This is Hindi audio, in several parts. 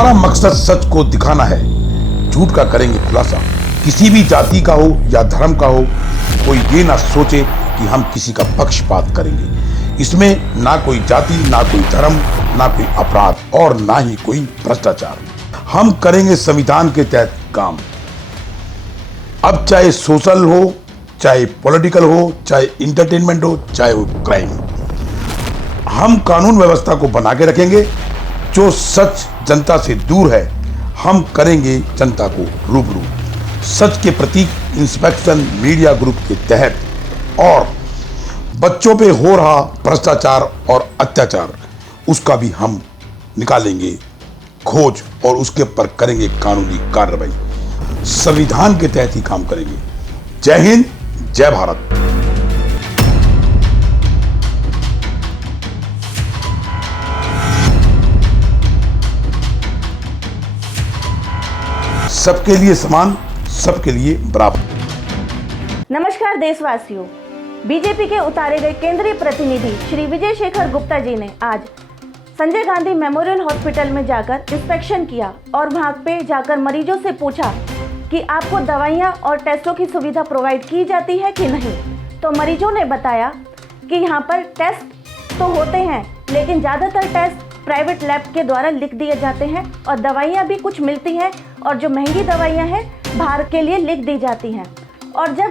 हमारा मकसद सच को दिखाना है, झूठ का करेंगे खुलासा। किसी भी जाति का हो या धर्म का हो, कोई ये ना सोचे कि हम किसी का पक्षपात करेंगे। इसमें ना कोई जाति, ना कोई धर्म, ना कोई अपराध और ना ही कोई भ्रष्टाचार। हम करेंगे संविधान के तहत काम। अब चाहे सोशल हो, चाहे पॉलिटिकल हो, चाहे इंटरटेनमेंट हो, चाहे वो क्राइम, हम कानून व्यवस्था को बना के रखेंगे। जो सच जनता से दूर है, हम करेंगे जनता को रूबरू। सच के प्रतीक इंस्पेक्शन मीडिया ग्रुप के तहत और बच्चों पे हो रहा भ्रष्टाचार और अत्याचार, उसका भी हम निकालेंगे खोज और उसके पर करेंगे कानूनी कार्रवाई। संविधान के तहत ही काम करेंगे। जय हिंद, जय भारत। सबके लिए समान, सबके लिए बराबर। नमस्कार देशवासियों, बीजेपी के उतारे गए केंद्रीय प्रतिनिधि श्री विजय शेखर गुप्ता जी ने आज संजय गांधी मेमोरियल हॉस्पिटल में जाकर इंस्पेक्शन किया और वहां पे जाकर मरीजों से पूछा कि आपको दवाइयां और टेस्टों की सुविधा प्रोवाइड की जाती है कि नहीं। तो मरीजों ने बताया कि यहाँ पर टेस्ट तो होते हैं, लेकिन ज़्यादातर टेस्ट प्राइवेट लैब के द्वारा लिख दिए जाते हैं और दवाइयाँ भी कुछ मिलती हैं और जो महंगी दवाइयाँ हैं बाहर के लिए लिख दी जाती हैं। और जब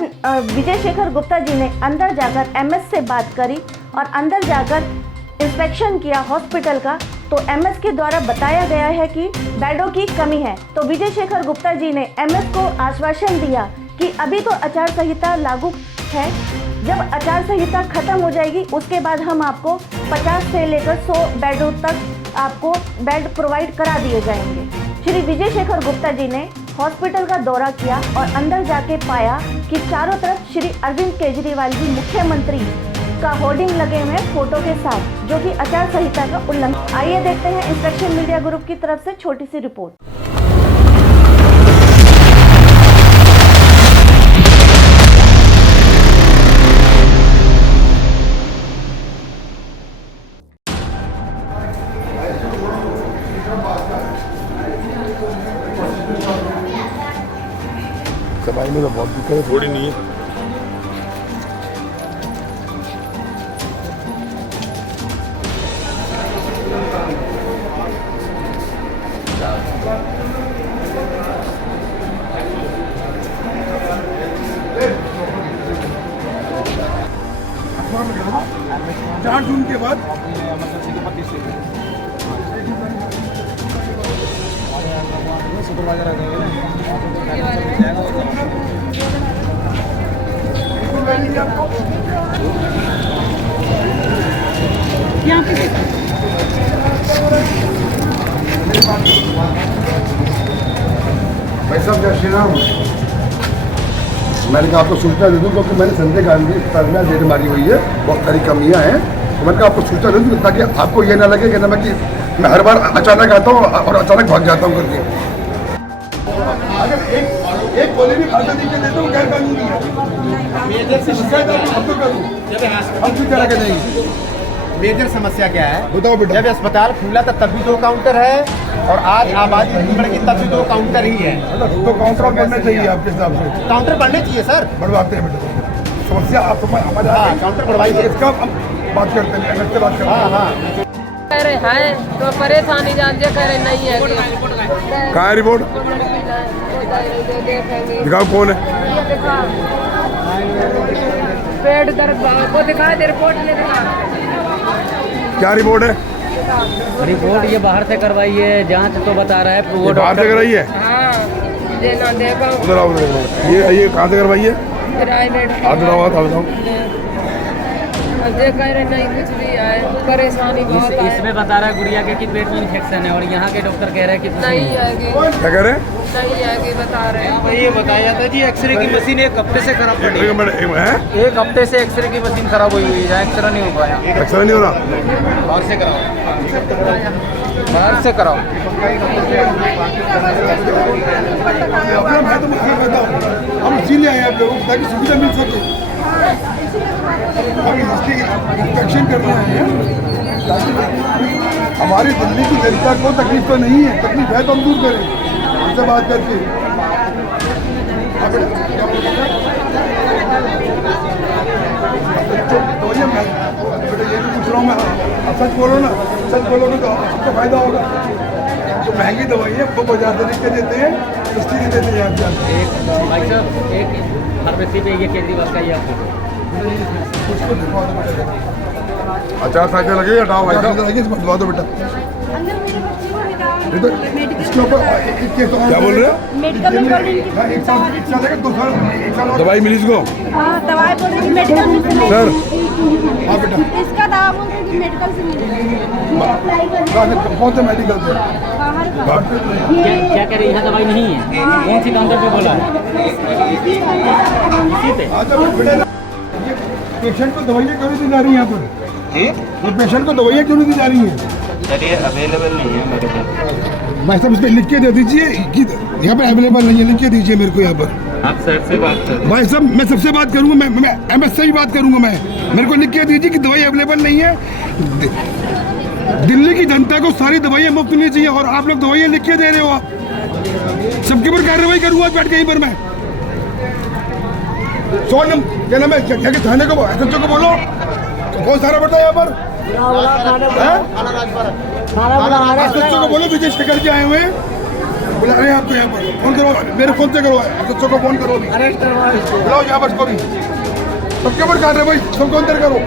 विजय शेखर गुप्ता जी ने अंदर जाकर एमएस से बात करी और अंदर जाकर इंस्पेक्शन किया हॉस्पिटल का, तो एमएस के द्वारा बताया गया है कि बेडों की कमी है। तो विजय शेखर गुप्ता जी ने एमएस को आश्वासन दिया कि अभी तो आचार संहिता लागू है, जब आचार संहिता खत्म हो जाएगी उसके बाद हम आपको 50 से लेकर 100 बेडों तक आपको बेड प्रोवाइड करा दिए जाएंगे। श्री विजय शेखर गुप्ता जी ने हॉस्पिटल का दौरा किया और अंदर जाके पाया कि चारों तरफ श्री अरविंद केजरीवाल जी मुख्यमंत्री का होर्डिंग लगे हुए हैं फोटो के साथ, जो कि आचार संहिता का उल्लंघन। आइए देखते हैं इंस्पेक्शन मीडिया ग्रुप की तरफ से छोटी सी रिपोर्ट। दवाई में तो बहुत दिक्कत है, थोड़ी नहीं है। चार जून के बाद सुपरवाइजर यहाँ पे भाई साहब जय श्री राम। मैंने कहा आपको सूचना दे दूँ क्योंकि मैंने संजय गांधी अस्पताल में डेट मारी हुई है, बहुत सारी कमियां हैं, तो मैंने कहा आपको सूचना दे दूँ ताकि आपको ये ना लगे कि ना मैं कि मैं हर बार अचानक आता हूँ और अचानक भाग जाता हूँ करके। अगर एक गोली भी खाता दीजिए देता हूँ, गैर कानूनी है। हम क्यों करा के नहीं? मेजर समस्या क्या है? बताओ बेटा। जब अस्पताल खुला था तब भी 2 काउंटर है और आज आबादी इतनी बढ़ गई तब भी 2 काउंटर ही है। तो काउंटर बढ़ना चाहिए आपके हिसाब से। काउंटर बढ़ने चाहिए सर। बढ़वाते हैं बेटा, समस्या आप हमारे काउंटर बढ़वाइए, इसका हम बात करते हैं, एमएस से बात करते हैं। हाँ कह रहे हैं तो परेशानी जानते, कह रहे नहीं है। कहाँ है रिपोर्ट? दिखाओ कौन है। पेट दर्द को दिखा दे, रिपोर्ट में दिखा। क्या रिपोर्ट है? रिपोर्ट ये बाहर से करवाई है, जांच तो बता रहा है वो बाहर से करवाई है। हाँ देना देगा। उधर आओ, ये कहाँ से करवाई है? प्राइवेट। हाथ बताओ। कह रहे नहीं कुछ भी है, परेशानी बहुत है। इसमें बता रहा है गुड़िया के कि पेट में इन्फेक्शन है और यहाँ के डॉक्टर कह रहे हैं कि नहीं आएगी। क्या कह रहे हैं? नहीं आएगी बता रहे हैं। ये बताया था जी, एक्सरे की मशीन 1 हफ्ते से खराब पड़ी है। 1 हफ्ते से एक्सरे की मशीन खराब हुई हुई है, एक्सरा नहीं हो पाया। एक्सरे नहीं हो रहा? बाहर से कराओ, बाहर से कराओ। मैं तो हम इसीलिए आए आप लोगों को ताकि सुविधा मिल सके। हम इंस्पेक्शन करने आए हैं। हमारी दिल्ली की जनता को तकलीफ तो नहीं है, तकलीफ है तो हम दूर करें उनसे बात करके। तो ये मैं पूछ रहा हूँ मैं, अब सच बोलो ना, सच बोलोगे तो आपको फायदा होगा। जो महंगी दवाई है वो बाजार से लिख के देते हैं, सस्ती नहीं देते यहाँ पे। एक भाई साहब एक फार्मेसी पे ये केजरीवाल का ही आपको अच्छा फायदे लगे या डाव भाई साहब लगे, इसमें दवा दो बेटा। इसके ऊपर क्या बोल रहे हो? मेडिकल में बोल रही थी। हाँ, एक साल है 2 साल, 1 साल और दवाई मिली इसको? हाँ दवाई बोल रही थी मेडिकल में से सर हाँ बेटा इसका दवा बोल रही थी मेडिकल से मिली। कौन से मेडिकल से? बाहर क्या कह रहे हैं, यहाँ दवाई नहीं है? कौन सी काउंटर पे बोला है? इसी पे पेशेंट को दवाइयाँ क्यों नहीं दी जा रही हैं यहाँ पर? ये पेशेंट को दवाइयाँ क्यों नहीं दी जा रही हैं? सर ये अवेलेबल नहीं है मेरे पास। भाई साहब उस पर लिख के दे दीजिए कि यहाँ पर अवेलेबल नहीं है, लिख के दीजिए मेरे को यहाँ पर। आप सर से बात कर। भाई साहब मैं सबसे बात करूँगा, मैं MS से ही बात करूँगा मैं, मेरे को लिख के दीजिए कि दवाई अवेलेबल नहीं है। दिल्ली की जनता को सारी दवाइयाँ मुफ्त मिलनी चाहिए और आप लोग दवाइयाँ लिख के दे रहे हो। आप सबके ऊपर कार्रवाई करूँगा बैठ के यहीं पर मैं। सोनम क्या नाम है, क्या थाने को SHO को बोलो कौन सारा बढ़ता है यहाँ पर? SHO को बोलो विजय शेखर जी आए हुए हैं, बुला रहे हैं आपको यहाँ पर। फोन करो, मेरे फोन से करो, SHO को फोन करो, बुलाओ यहाँ पर इसको भी। सबके ऊपर कार्रवाई, सबको अंदर करो,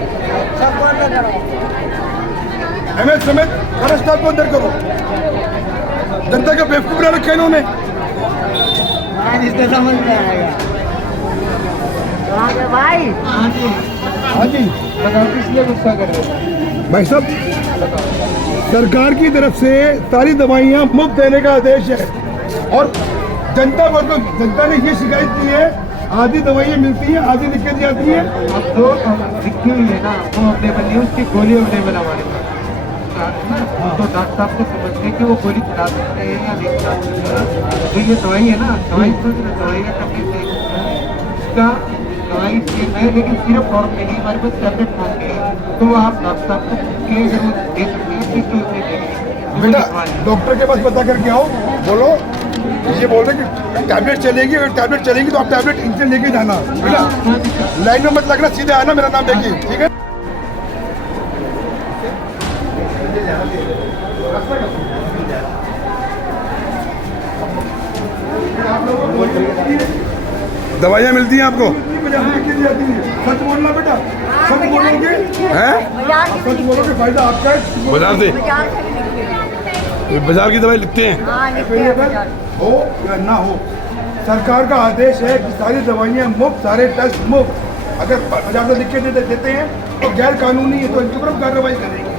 MS समेत सारे स्टाफ को अंदर करो। जनता का बेवकूफ बना रखा है इन्होंने। हाँ जी इसलिए गुस्सा कर रहे हो? भाई साहब सरकार की तरफ से सारी दवाइयाँ मुफ्त देने का आदेश है और जनता वर्ग को, जनता ने ये शिकायत की है आधी दवाइयाँ मिलती हैं, आधी लिख के दी जाती है। अब तो लिखी हुई है ना वो अवेलेबल नहीं, उसकी गोली अवेलेबल हमारे पास। तो डॉक्टर साहब को समझते कि वो गोली खिला सकते हैं या नहीं खिला सकते हैं। तो ये दवाई है ना, दवाई दवाई का टैबलेट इसका दवाई है लेकिन सिर्फ फॉर्म के लिए हमारे पास टैबलेट फॉर्म के है, तो आप डॉक्टर साहब को के जरूर दे सकते हैं। बेटा डॉक्टर के पास पता करके आओ, बोलो ये बोल रहे कि टैबलेट चलेगी, अगर टैबलेट चलेगी तो आप टैबलेट इनसे लेके जाना बेटा, लाइन में मत लगना, सीधे आना, मेरा नाम देखिए, ठीक है? दवाइयाँ मिलती हैं आपको? सच बोलना बेटा, सच बोलोगे हैं? सच बोलोगे फायदा आपका है। बाजार से बाजार की दवाई लिखते हैं। हो या ना हो, सरकार का आदेश है कि सारी दवाइयाँ मुफ्त, सारे टेस्ट मुफ्त। अगर बाजार से लिख के देते हैं तो गैर कानूनी है, तो इनके ऊपर हम कार्रवाई करेंगे।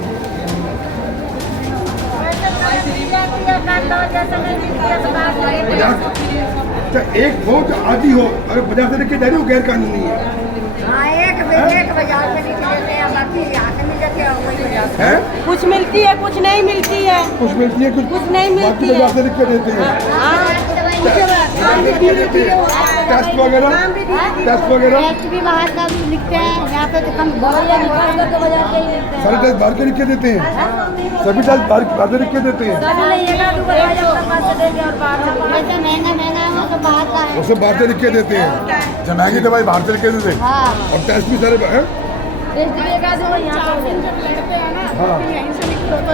एक हो तो आधी हो, अगर बाजार से लिख के दे रहे हो गैर कानूनी है। हैं? कुछ मिलती है कुछ नहीं मिलती है, कुछ मिलती है, कुछ नहीं मिलती बाकी है। बाजार से लिख के देते हैं। टेस्ट वगैरह भी बाहर का लिखते हैं, यहाँ पे तो कम सारे टेस्ट बाहर के लिख के देते हैं, सभी टेस्ट बाहर से लिख के देते हैं, महंगा बाहर का है। उसे बाहर से लिख के देते हैं। जब महंगी दवाई बाहर से लिख के देते हैं और टेस्ट भी सारे हैं। हाँ यहीं से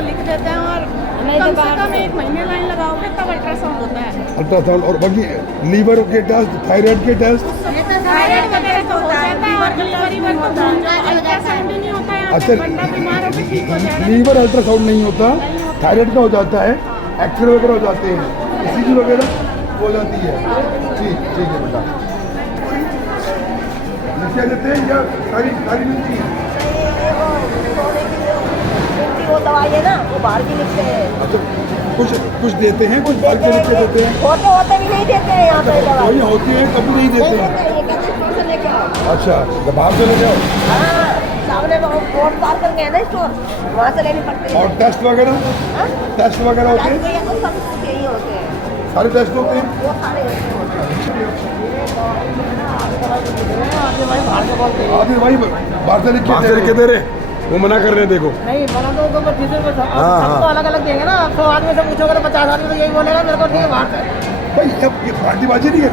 लिख देते हैं और कम से कम 1 महीने लाइन लगाओगे तब अल्ट्रासाउंड होता है। अल्ट्रासाउंड और बाकी लीवर के टेस्ट, थायराइड के टेस्ट। थायराइड वगैरह तो हो जाता है और डिलीवरी में तो अल्ट्रासाउंड ही नहीं होता है। अच्छा बंदा बीमार हो तो ठीक हो जाएगा। लीवर अल्ट्रासाउंड नहीं होता, थायराइड का हो जाता है, एक्सरे वगैरह हो जाते हैं, ECG वगैरह हो जाती है। ठीक है बेटा, लिख के देते हैं या सारी मिलती है? वो दवाई है ना वो बाहर की लिखते हैं, अच्छा कुछ देते हैं, कुछ बाहर के लिख के देते हैं। होते भी नहीं देते हैं यहाँ पे दवाई। वही होती है कभी नहीं देते हैं। अच्छा तो बाहर से लेके आओ। सामने रोड पार करके है ना स्टोर, वहाँ से लेनी पड़ती है। और टेस्ट वगैरह होते हैं, यही होते हैं, सारे टेस्ट होते हैं। वो सारे आधी भाई बाहर से लिख के दे रहे हैं। वो मना कर रहे हैं, देखो। नहीं मना तो ऊपर चीजें हाँ। सबको अलग अलग देंगे ना। 100 आदमी से पूछोगे तो 50 आदमी तो यही बोलेगा मेरे को ठीक है बाहर से। भाई अब ये पार्टीबाजी नहीं है,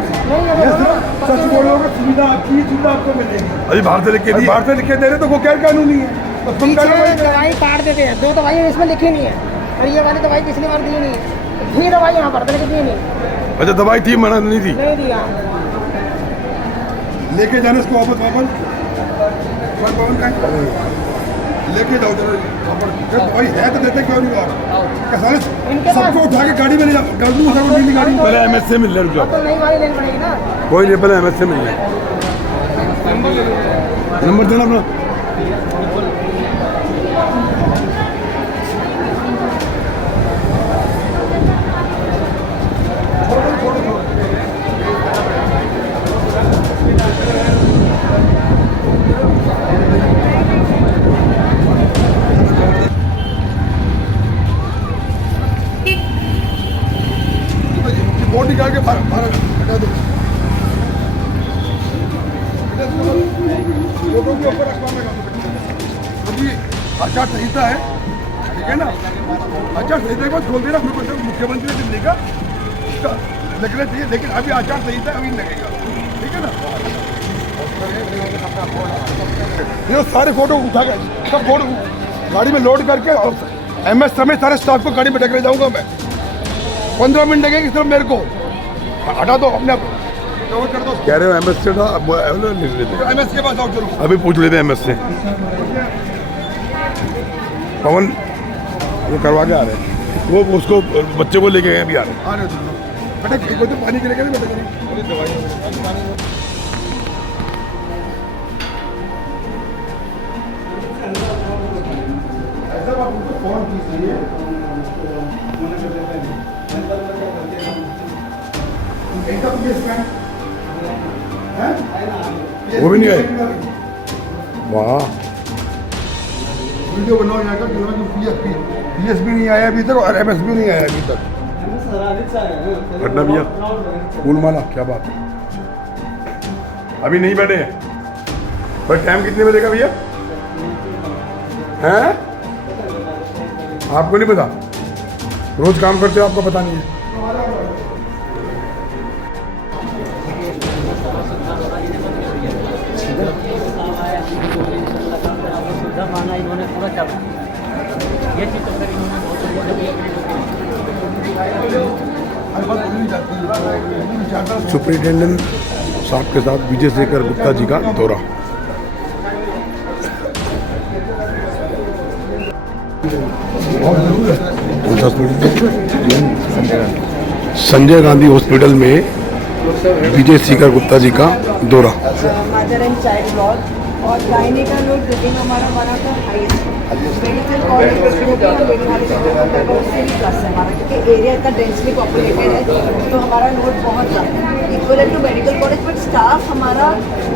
सच बोलोगे सुविधा आपकी, सुविधा आपको मिलेगी। अभी बाहर से लिख के बाहर से लिख के दे रहे तो वो गैर कानूनी है। तो तुम दवाई काट देते हैं, 2 दवाई इसमें लिखी नहीं है और ये वाली दवाई पिछली बार दी नहीं है। थी दवाई यहाँ पर लेकिन दी नहीं। अच्छा दवाई थी, मना नहीं थी, नहीं दिया। लेके जाने इसको वापस लेके जाओ जरा वापस। दवाई है तो देते क्यों नहीं आप? सबको उठा के गाड़ी में ले जाओ, गाड़ी पहले MS से मिल रहे तो नई वाली लेनी पड़ेगी ना। कोई नहीं, पहले MS से मिल रहे। नंबर देना अपना। बोर्ड निकाल के बाहर हटा दो। फोटो के ऊपर रखवाने का अभी आचार संहिता है, ठीक है ना? आचार संहिता के बाद खोल देना, मुख्यमंत्री दिल्ली का उसका लगना चाहिए, लेकिन अभी आचार संहिता अभी लगेगा, ठीक है ना? ये सारे फोटो उठा के सब फोटो गाड़ी में लोड करके और MS समेत सारे स्टाफ को गाड़ी में ढकने जाऊंगा मैं। 15 मिनट लगेगी सिर्फ मेरे को, हटा दो अपने आप कर दो। कह रहे हो MS से लिख लेते, MS के पास आओ चलो, अभी पूछ लेते हैं MS से। पवन वो करवा के आ रहे हैं, वो उसको बच्चे को लेके गए, अभी आ रहे हैं। बेटा एक तो पानी के लेके बेटा दवाई फोन कीजिए। वो भी नहीं आए, वाह। वीडियो बनाओ यहाँ का, PS भी नहीं आया अभी तक और MS भी नहीं आया अभी तक। घटना भैया फूल माला, क्या बात है, अभी नहीं बैठे हैं। पर टाइम कितने बजे का भैया हैं? आपको नहीं पता? रोज काम करते हो, आपको पता नहीं है? इन्होंने पूरा चालू ये चीज़ तो फिर इन्होंने बहुत सुपरिटेंडेंट साहब के साथ विजय शेखर गुप्ता जी का दौरा। संजय गांधी हॉस्पिटल में विजय शेखर गुप्ता जी का दौरा। मदर एंड चाइल्ड वार्ड और गायनेकोलॉजी रेटिंग हमारा one of the highest. Medical college plus है हमारा, क्योंकि एरिया का डेंसली पॉपुलेटेड है तो हमारा नोट बहुत ज़्यादा है equal to medical college. But staff हमारा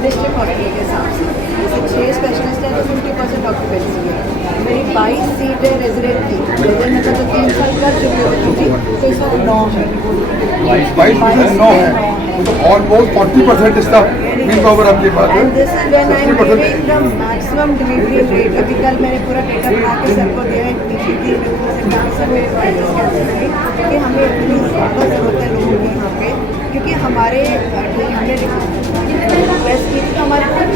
डिस्ट्रिक्ट हॉस्पिटल के हिसाब से जैसे 6 स्पेशलिस्ट है तो 50% ऑक्यूपेंसी है। मेरी 22 सीट है रेजिडेंट की, रेजिडेंट मतलब तो 3 साल कर चुकी हो चुकी, तो इस वक्त 9 है। 22% है तो ऑलमोस्ट 40% स्टाफ मेन पावर आपके पास है। And this is when I am giving the maximum delivery rate. अभी कल मैंने पूरा डेटा बना के सबको दिया है कैंसर में कि हमें इतनी ज़्यादा ज़रूरत है लोगों की यहाँ पे, क्योंकि हमारे हमने रिक्वेस्ट की थी हमारे कुछ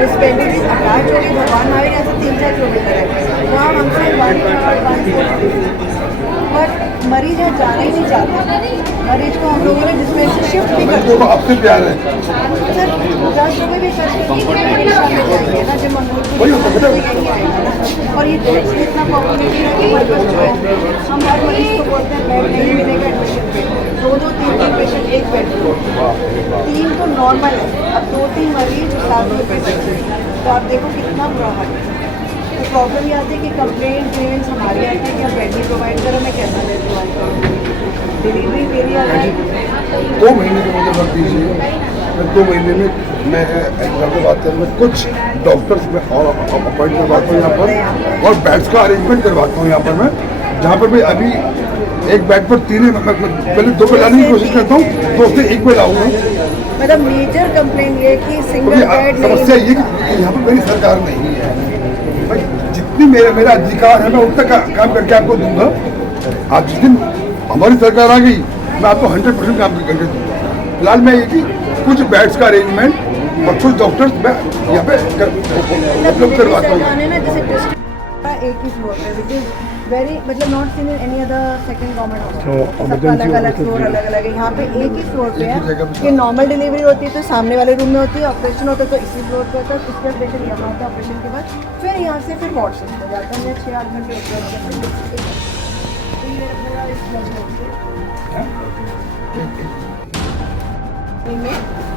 डिस्पेंसरीज अटैच हो गई भगवान महावीर ऐसे 3-4 किलोमीटर है वहाँ हमसे 1 बट मरीज है जाना ही नहीं चाहते। मरीज को हम लोगों ने डिस्पेंसरी शिफ्ट भी कर दिया। आपसे प्यार है सर 50 रुपये भी खर्च जाएंगे ना जब मंगोल यही आएगा ना। और ये देश में इतना पॉपुलेशन है कि हमारे पास जो है हम हर मरीज को बोलते हैं बेड नहीं मिलेगा एडमिशन पे, 2-3 पेशेंट एक बेड पे, 3 तो नॉर्मल है, अब 2-3 मरीज 7 रुपये बेड। तो आप देखो कितना बुरा हाल है। तो प्रॉब्लम ये आती है कि कंप्लेंट ग्रीवेंस हमारी आती है कि आप बेड नहीं प्रोवाइड करो, मैं कैसा बेड प्रोवाइड करूँ। डिलीवरी मेरी आ रही है 2 महीने के मुझे वक्त दीजिए, मैं 2 महीने में मैं एग्जाम के बात करूँगा, कुछ डॉक्टर्स में और अपॉइंट करवाता हूँ यहाँ पर और बेड्स का अरेंजमेंट करवाता हूँ यहाँ पर मैं, जहाँ पर मैं अभी एक बेड पर 3 पहले 2 पे लाने की कोशिश करता हूँ तो उससे 1 पे लाऊंगा। मतलब मेजर कंप्लेंट ये कि सिंगल बेड समस्या ये कि यहाँ पर मेरी सरकार नहीं है भाई। दिन मेरा अधिकार है, मैं उतना काम करके आपको दूंगा। आप जिस दिन हमारी सरकार आ गई मैं आपको 100% काम करके दूंगा। फिलहाल मैं ये कि कुछ बेड्स का अरेंजमेंट और कुछ डॉक्टर्स मैं यहाँ पे उपलब्ध करवाता हूँ। एक ही फ्लोर पे विच इज वेरी मतलब not seen in any other second government hospital. सबका अलग अलग फ्लोर अलग अलग है। यहाँ पे एक ही फ्लोर पे है कि नॉर्मल डिलीवरी होती है तो सामने वाले रूम में होती है, ऑपरेशन होता है तो इसी फ्लोर पे होता है। उसके बाद पेशेंट यहाँ होता है ऑपरेशन के बाद, फिर यहाँ से फिर वार्ड शिफ्ट हो जाता है। मैं 6-8 घंटे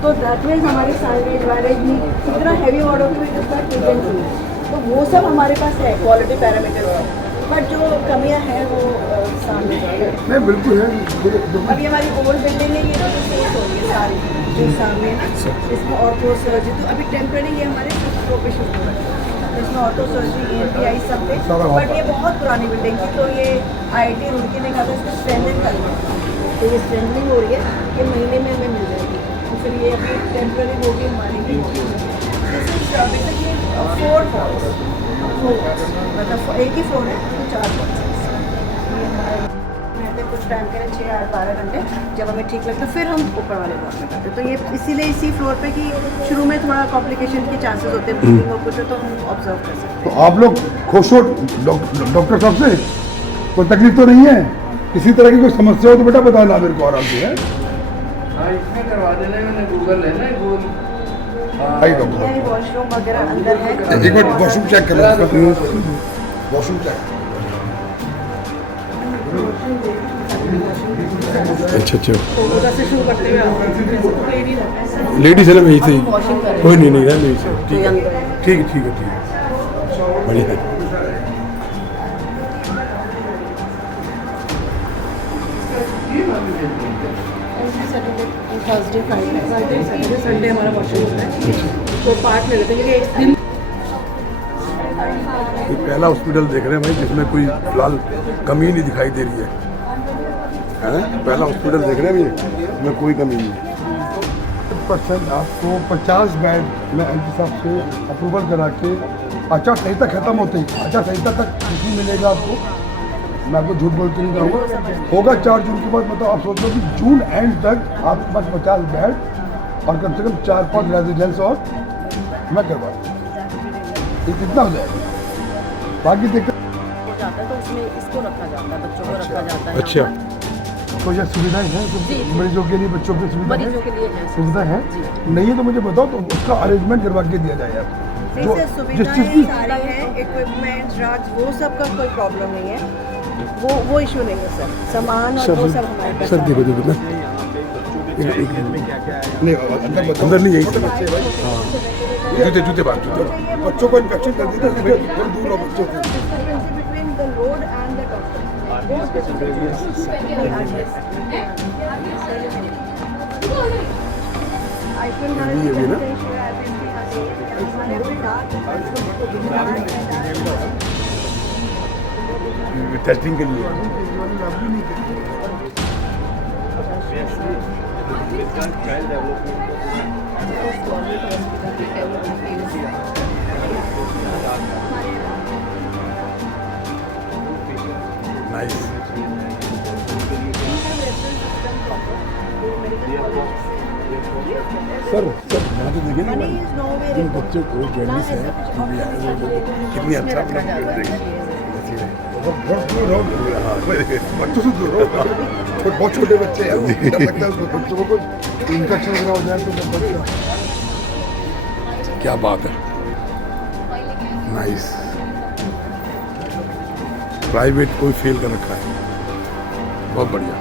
तो दैट मीन्स हमारी साइलेज वायरेज इतना हैवी वार्ड होती है तो वो सब हमारे पास है क्वालिटी पैरामीटर का। बट जो कमियां हैं वो सामने नहीं बिल्कुल है। अभी हमारी ओल्ड बिल्डिंग है, ये तो हो गई सारी जो सामने इसमें ऑर्थो सर्जरी तो अभी टेम्परेरी ये हमारे प्रोफेशन हो रहा है। इसमें ऑर्थो सर्जरी ENT सब थे, बट ये बहुत पुरानी बिल्डिंग थी तो ये IIT रुड़की ने कहा था इसको स्ट्रेंथन करना, तो ये स्ट्रेंथनिंग हो रही है कि महीने में हमें मिल जाएगी। तो फिर ये अभी टेम्परेरी होगी हमारी। दिस इज बेसिकली 4 फ्लोर्स, मतलब एक ही फ्लोर है तो 4 फ्लोर्स। कुछ टाइम करें 6-8-12 घंटे, जब हमें ठीक लगता है फिर हम ऊपर वाले फ्लोर में करते हैं। तो ये इसीलिए इसी फ्लोर पे कि शुरू में थोड़ा कॉम्प्लिकेशन के चांसेस होते हैं ब्लीडिंग और कुछ, तो हम ऑब्जर्व कर सकते हैं। तो आप लोग खुश हो डॉक्टर साहब से? कोई तकलीफ तो नहीं है? किसी तरह की कोई समस्या हो तो बेटा बताना मेरे को आराम से है। इसमें करवा देना, मैंने गूगल है ना गूगल ये वॉशरूम वगैरह अंदर है। एक मिनट वॉशरूम चेक कर लो। Washroom check. अच्छा उधर से शुरू करते हुए लेडीज है ना वही से कोई नहीं है लेडीज है। ठीक है बढ़िया है। थर्सडे फ्राइडे सैटरडे संडे हमारा वॉशरूम होता है, तो पार्ट ले लेते हैं क्योंकि एक दिन ये पहला हॉस्पिटल देख रहे हैं भाई जिसमें कोई फिलहाल कमी नहीं दिखाई दे रही है ना? पहला हॉस्पिटल देख रहे हैं भाई इसमें कोई कमी नहीं है। 100% आपको 50 बेड में एमपी साहब से अप्रूवल करा के आचार संहिता खत्म होते ही आचार संहिता तक नहीं मिलेगा आपको। मैं आपको झूठ बोल के नहीं कहूँगा, होगा 4 जून के बाद। मतलब आप सोच लो कि जून एंड तक आपके पास 50 बेड और कम से कम 4-5 रेजिडेंस और मैं करवा ये कितना हो जाएगा। बाकी दिक्कत जाता है तो उसमें इसको रखा जाता है, बच्चों को रखा जाता है। अच्छा तो यह सुविधाएं हैं तो मरीजों के लिए बच्चों की मरीजों के लिए है सुविधा है नहीं है तो मुझे बताओ तो उसका अरेंजमेंट करवा के दिया जाए यार। जो जिस चीज़ की सारी है इक्विपमेंट ड्रग्स वो सब का कोई प्रॉब्लम नहीं है, वो इशू नहीं है सर। सामान और वो सब हमारे पास सर देखो ना नहीं अंदर नहीं यही सब बच्चे भाई। हाँ जूते बाहर जूते बच्चों को इन्फेक्शन कर देते हैं थोड़ा दूर रहो बच्चों से। between the road and the doctor. Testing के लिए नाइस। सर यहाँ तो देखिए ना जिन बच्चों को जॉइनिस है कितनी अच्छा बच्चों से दूर रहो। बहुत छोटे बच्चे हैं डर लगता है उसको बच्चों को इन्फेक्शन वगैरह हो जाए तो बच्चा क्या बात है। नाइस प्राइवेट कोई फेल कर रखा है बहुत बढ़िया।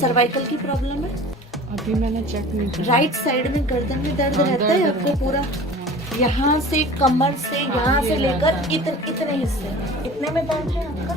सर्वाइकल की प्रॉब्लम है? अभी मैंने चेक नहीं किया। राइट साइड में गर्दन में दर्द रहता है आपको पूरा, यहाँ से कमर से यहाँ से लेकर इतने हिस्से इतने में दर्द है आपका?